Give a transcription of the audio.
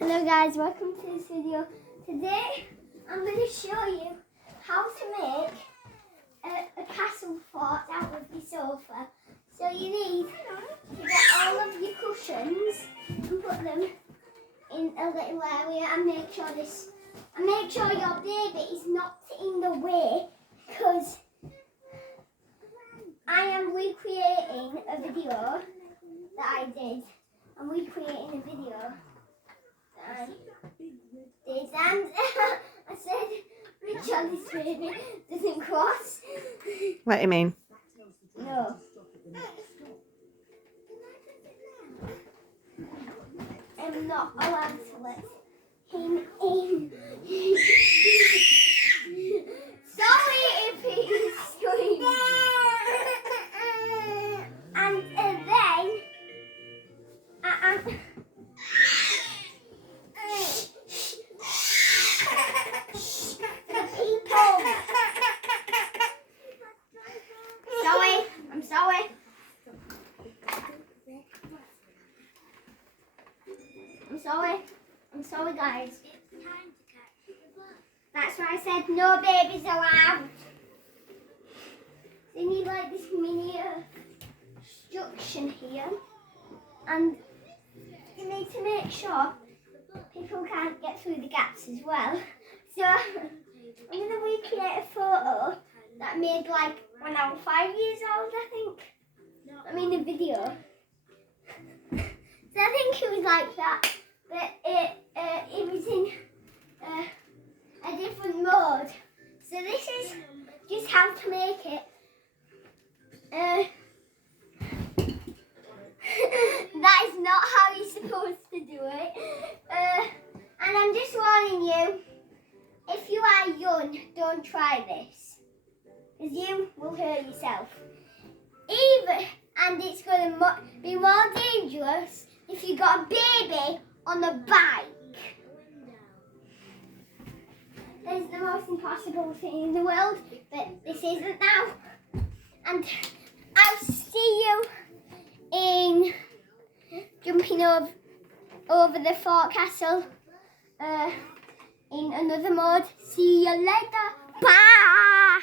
Hello guys, welcome to this video. Today I'm going to show you how to make a castle fort out of the sofa. So you need to get all of your cushions and put them in a little area and make sure your baby is not in the way, because I am recreating a video that I did. I'm recreating a video. And I said, make sure this baby doesn't cross. What do you mean? No. I'm not allowed to let him in. Sorry if he's screaming. And then I'm sorry guys. That's why I said no babies allowed. They need like this mini obstruction here, and you need to make sure people can't get through the gaps as well. So I'm going to recreate a photo that I made like when I was 5 years old, I think. I mean a video. So I think it was like that, but it was in a different mode. So this is just how to make it. That is not how you're supposed to do it. And I'm just warning you, if you are young, don't try this, because you will hurt yourself. And it's going to be more dangerous if you got a baby on a bike. It's the most impossible thing in the world, but this isn't now. And I'll see you in jumping over the fort castle in another mode. See you later. Bye.